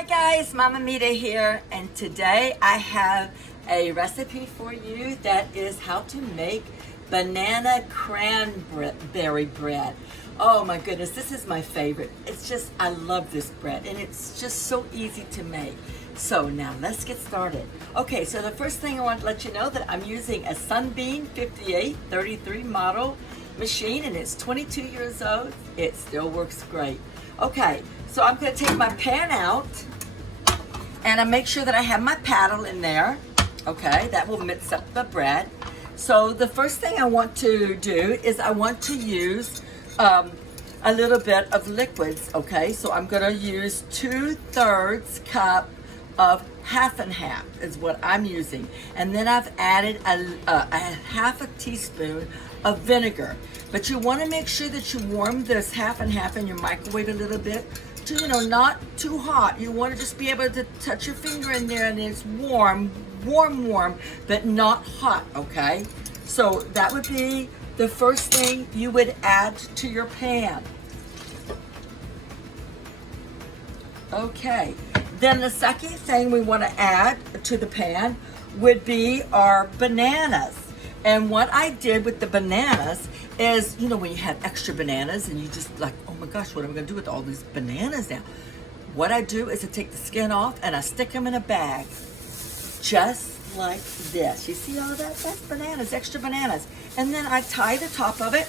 Hi guys, Mama Mita here, and today I have a recipe for you that is how to make banana cranberry bread. Oh my goodness, this is my favorite. It's just, I love this bread, and it's just so easy to make. So now let's get started. Okay, so the first thing I want to let you know that I'm using a Sunbeam 5833 model machine, and it's 22 years old. It still works great. Okay, so I'm going to take my pan out, and I make sure that I have my paddle in there. Okay, that will mix up the bread. So the first thing I want to do is I want to use a little bit of liquids. Okay, so I'm going to use 2/3 cup of half and half is what I'm using, and then I've added a half a teaspoon of vinegar. But you want to make sure that you warm this half and half in your microwave a little bit, to, you know, not too hot. You want to just be able to touch your finger in there and it's warm, but not hot. Okay, so that would be the first thing you would add to your pan. Okay, then the second thing we want to add to the pan would be our bananas. And what I did with the bananas is, you know, when you have extra bananas and you just like, oh my gosh, what am I going to do with all these bananas now? What I do is I take the skin off and I stick them in a bag, just like this. You see all that? That's bananas, extra bananas. And then I tie the top of it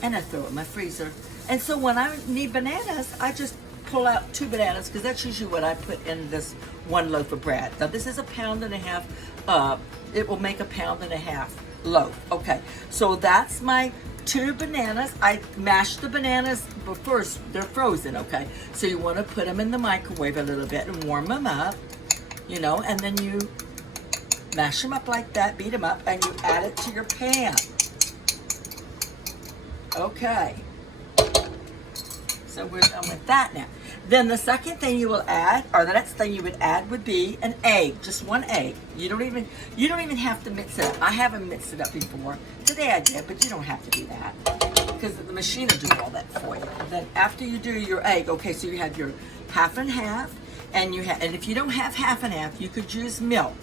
and I throw it in my freezer. And so when I need bananas, I just pull out 2 bananas, because that's usually what I put in this 1 loaf of bread. Now this is 1.5 pounds. It will make 1.5 pounds loaf. Okay, so that's my 2 bananas. I mashed the bananas, but first they're frozen. Okay, so you want to put them in the microwave a little bit and warm them up, you know, and then you mash them up like that, beat them up, and you add it to your pan. Okay, so we're done with that now. Then the second thing you will add, or the next thing you would add, would be an egg, just 1 egg. You don't even have to mix it up. I haven't mixed it up before. Today I did, but you don't have to do that, because the machine will do all that for you. Then after you do your egg, okay, so you have your half and half, and if you don't have half and half, you could use milk.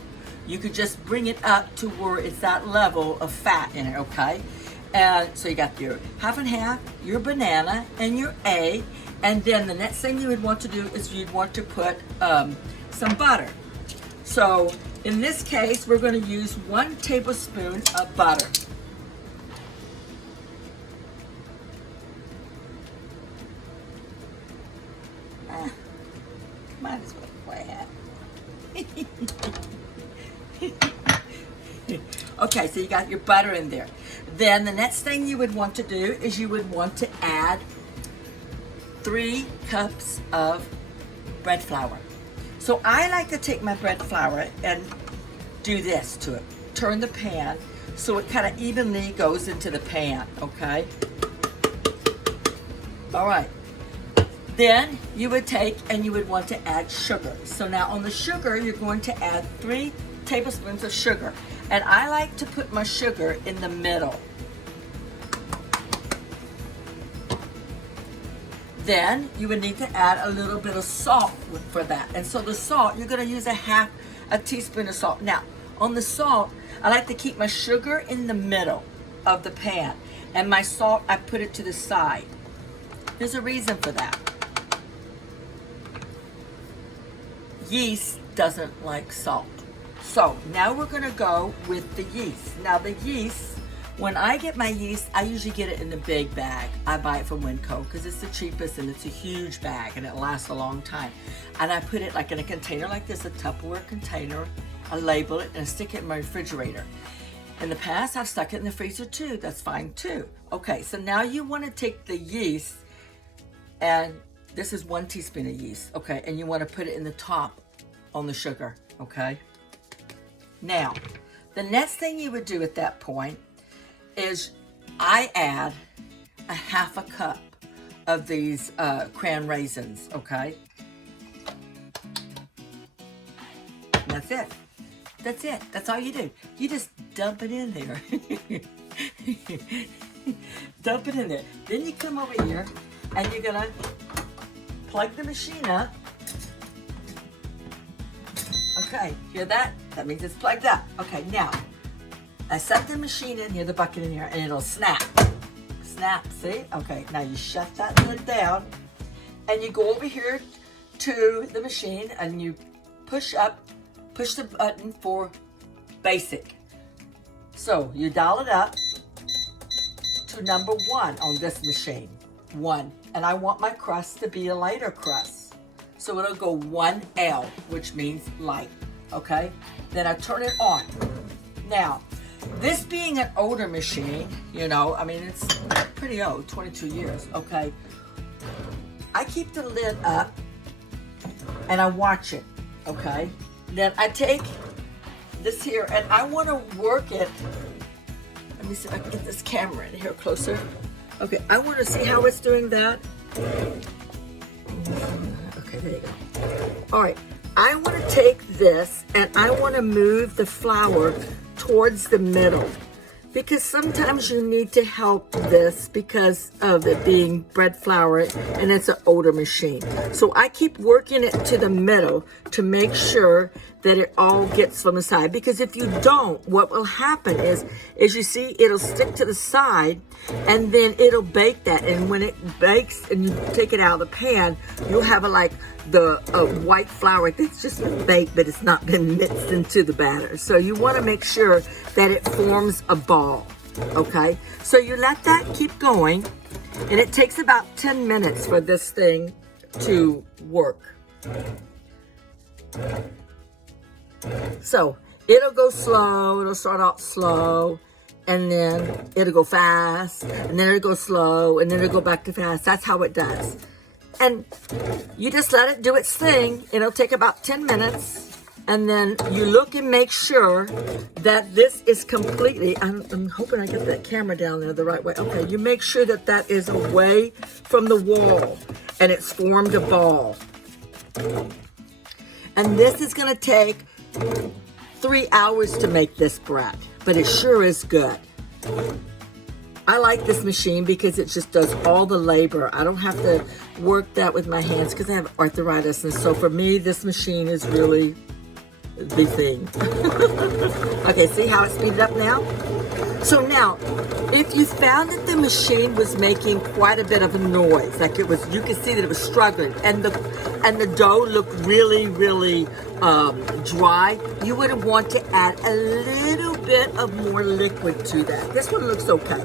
You could just bring it up to where it's that level of fat in it, okay? And so you got your half and half, your banana, and your egg. And then the next thing you would want to do is you'd want to put some butter. So in this case, we're going to use 1 tablespoon of butter. Might as well play it. Okay, so you got your butter in there. Then the next thing you would want to do is you would want to add 3 cups of bread flour. So I like to take my bread flour and do this to it. Turn the pan so it kind of evenly goes into the pan, okay? All right. Then you would take and you would want to add sugar. So now on the sugar, you're going to add 3 tablespoons of sugar. And I like to put my sugar in the middle. Then you would need to add a little bit of salt for that. And so the salt, you're going to use a teaspoon of salt. Now, on the salt, I like to keep my sugar in the middle of the pan. And my salt, I put it to the side. There's a reason for that. Yeast doesn't like salt. So now we're going to go with the yeast. Now the yeast, when I get my yeast, I usually get it in the big bag. I buy it from Winco because it's the cheapest and it's a huge bag and it lasts a long time. And I put it like in a container like this, a Tupperware container. I label it and stick it in my refrigerator. In the past, I've stuck it in the freezer too. That's fine too. Okay, so now you want to take the yeast, and this is 1 teaspoon of yeast, okay? And you want to put it in the top on the sugar, okay? Now, the next thing you would do at that point is I add a half a cup of these Cram raisins, okay? That's it. That's it. That's all you do. You just dump it in there. Dump it in there. Then you come over here and you're gonna plug the machine up Okay, hear that? That means it's plugged up. Okay, now, I set the machine in here, the bucket in here, and it'll snap. Snap, see? Okay, now you shut that lid down, and you go over here to the machine, and you push the button for basic. So you dial it up to number 1 on this machine, 1. And I want my crust to be a lighter crust. So it'll go 1L, which means light, okay? Then I turn it on. Now, this being an older machine, you know, I mean, it's pretty old, 22 years, okay? I keep the lid up and I watch it, okay? Then I take this here and I want to work it. Let me see if I can get this camera in here closer. Okay, I want to see how it's doing that. Okay, there you go. All right, I want to take this and I want to move the flour towards the middle, because sometimes you need to help this because of it being bread flour and it's an older machine. So I keep working it to the middle to make sure that it all gets from the side, because if you don't, what will happen is you see it'll stick to the side and then it'll bake that, and when it bakes and you take it out of the pan, you'll have the white flour that's just been baked but it's not been mixed into the batter. So you want to make sure that it forms a ball, okay? So you let that keep going, and it takes about 10 minutes for this thing to work. So it'll go slow, it'll start out slow, and then it'll go fast, and then it'll go slow, and then it'll go back to fast. That's how it does. And you just let it do its thing. It'll take about 10 minutes, and then you look and make sure that this is completely, I'm hoping I get that camera down there the right way. Okay, you make sure that that is away from the wall, and it's formed a ball. And this is gonna take 3 hours to make this bread, but it sure is good. I like this machine because it just does all the labor. I don't have to work that with my hands because I have arthritis, and so for me, this machine is really the thing. Okay, see how it's speeded up now? So now, if you found that the machine was making quite a bit of a noise, like it was, you could see that it was struggling, and the dough looked really, really dry, you would want to add a little bit of more liquid to that. This one looks okay,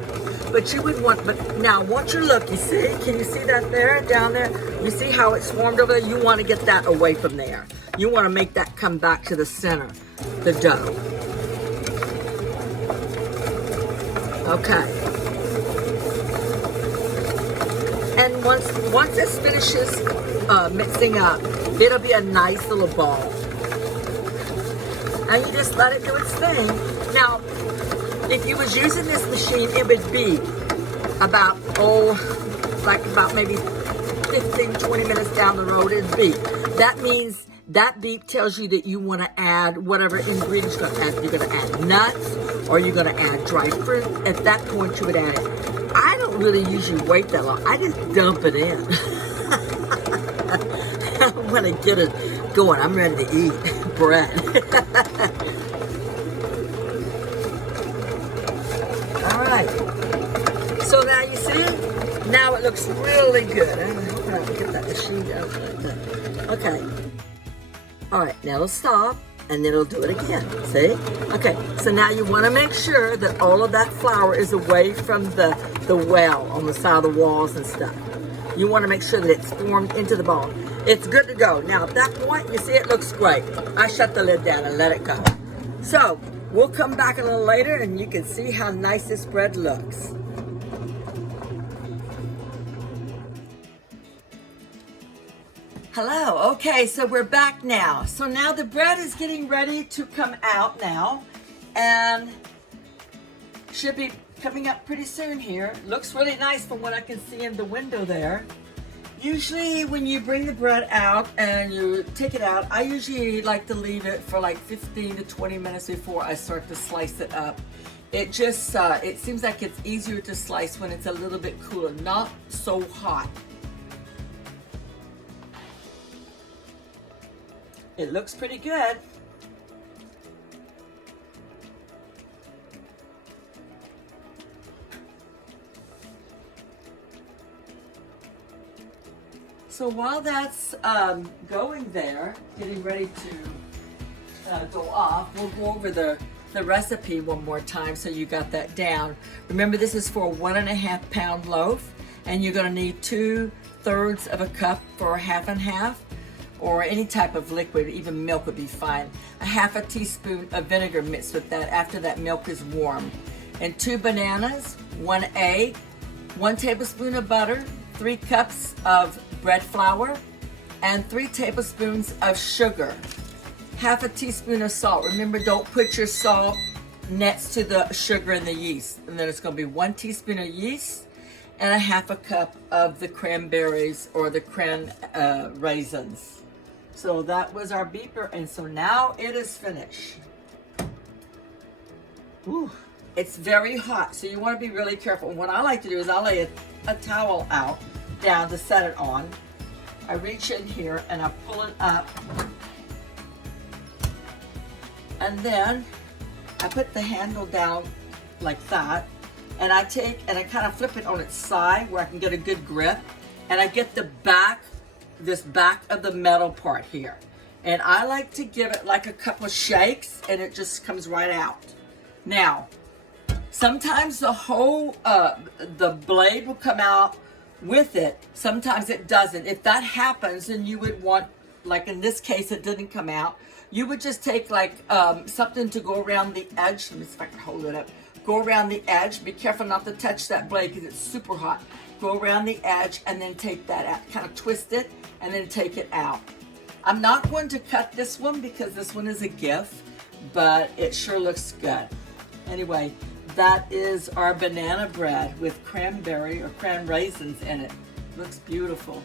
but you would want, but now once you look, you see, can you see that there, down there? You see how it's formed over there? You want to get that away from there. You want to make that come back to the center, the dough. Okay. And once this finishes mixing up, it'll be a nice little ball. And you just let it do its thing. Now, if you was using this machine, it would be about, about maybe 15, 20 minutes down the road, it'd beep. That means that beep tells you that you want to add whatever ingredients you're going to add. You're going to add nuts, or you're going to add dry fruit. At that point, you would add it. I don't really usually wait that long. I just dump it in. When I get it going, I'm ready to eat bread. All right. So now you see, now it looks really good. I hope I can get that machine out like that. Okay. All right, now it'll stop, and then it'll do it again, see? Okay, so now you want to make sure that all of that flour is away from the well on the side of the walls and stuff. You want to make sure that it's formed into the ball. It's good to go. Now, at that point, you see it looks great. I shut the lid down and let it go. So, we'll come back a little later, and you can see how nice this bread looks. Hello, okay, so we're back now. So now the bread is getting ready to come out now, and should be coming up pretty soon here. Looks really nice from what I can see in the window there. Usually when you bring the bread out and you take it out, I usually like to leave it for like 15 to 20 minutes before I start to slice it up. It just, it seems like it's easier to slice when it's a little bit cooler, not so hot. It looks pretty good. So while that's going there, getting ready to go off, we'll go over the recipe one more time so you got that down. Remember, this is for a 1.5 pound loaf, and you're gonna need 2/3 of a cup for half and half, or any type of liquid, even milk would be fine. A 1/2 teaspoon of vinegar mixed with that after that milk is warm. And 2 bananas, 1 egg, 1 tablespoon of butter, 3 cups of bread flour, and 3 tablespoons of sugar. 1/2 teaspoon of salt. Remember, don't put your salt next to the sugar and the yeast. And then it's gonna be 1 teaspoon of yeast and a 1/2 cup of the cranberries or the raisins. So that was our beeper, and so now it is finished. Ooh, it's very hot, so you wanna be really careful. What I like to do is I lay a towel out down to set it on. I reach in here and I pull it up, and then I put the handle down like that, and I take and I kind of flip it on its side where I can get a good grip, and I get the back, this back of the metal part here, and I like to give it like a couple of shakes and it just comes right out. Now, sometimes the whole the blade will come out with it, sometimes it doesn't. If that happens, then you would want, like in this case it didn't come out, you would just take like something to go around the edge. Let me see if I can hold it up. Go around the edge. Be careful not to touch that blade because it's super hot. Go around the edge and then take that out. Kind of twist it and then take it out. I'm not going to cut this one because this one is a gift, but it sure looks good. Anyway, that is our banana bread with cranberry or cran raisins in it. Looks beautiful.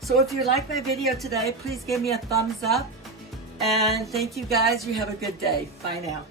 So if you like my video today, please give me a thumbs up. And thank you guys. You have a good day. Bye now.